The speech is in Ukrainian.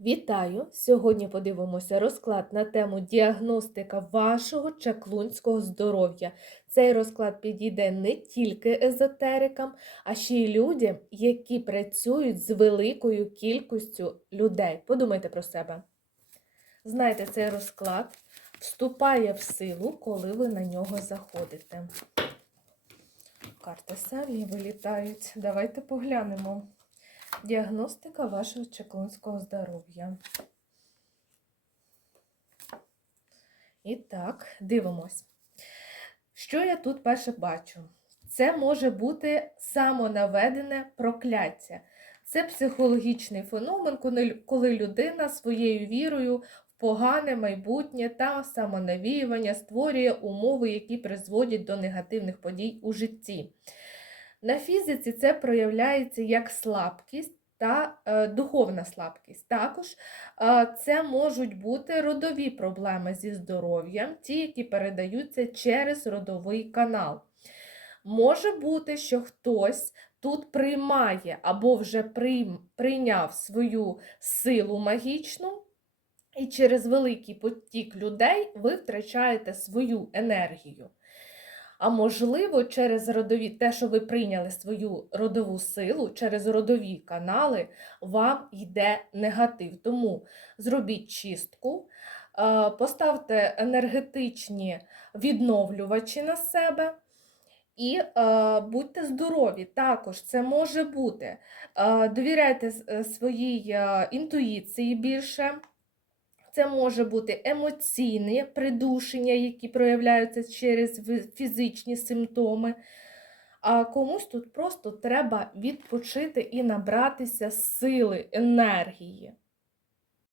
Вітаю! Сьогодні подивимося розклад на тему діагностика вашого чаклунського здоров'я. Цей розклад підійде не тільки езотерикам, а ще й людям, які працюють з великою кількістю людей. Подумайте про себе. Знайте, цей розклад вступає в силу, коли ви на нього заходите. Карти самі вилітають. Давайте поглянемо. Діагностика вашого чаклунського здоров'я. І так, дивимось. Що я тут перше бачу? Це може бути самонаведене прокляття. Це психологічний феномен, коли- людина своєю вірою в погане майбутнє та самонавіювання створює умови, які призводять до негативних подій у житті. На фізиці це проявляється як слабкість та е, духовна слабкість. Також е, це можуть бути родові проблеми зі здоров'ям, ті, які передаються через родовий канал. Може бути, що хтось тут приймає або вже прийняв свою силу магічну, і через великий потік людей ви втрачаєте свою енергію. А можливо, через родові, те, що ви прийняли свою родову силу, через родові канали вам йде негатив. Тому зробіть чистку, е, поставте енергетичні відновлювачі на себе. І е, будьте здорові. Також це може бути. Е, довіряйте е, своїй е, інтуїції більше. Це може бути емоційне придушення, які проявляються через фізичні симптоми. А комусь тут просто треба відпочити і набратися сили, енергії.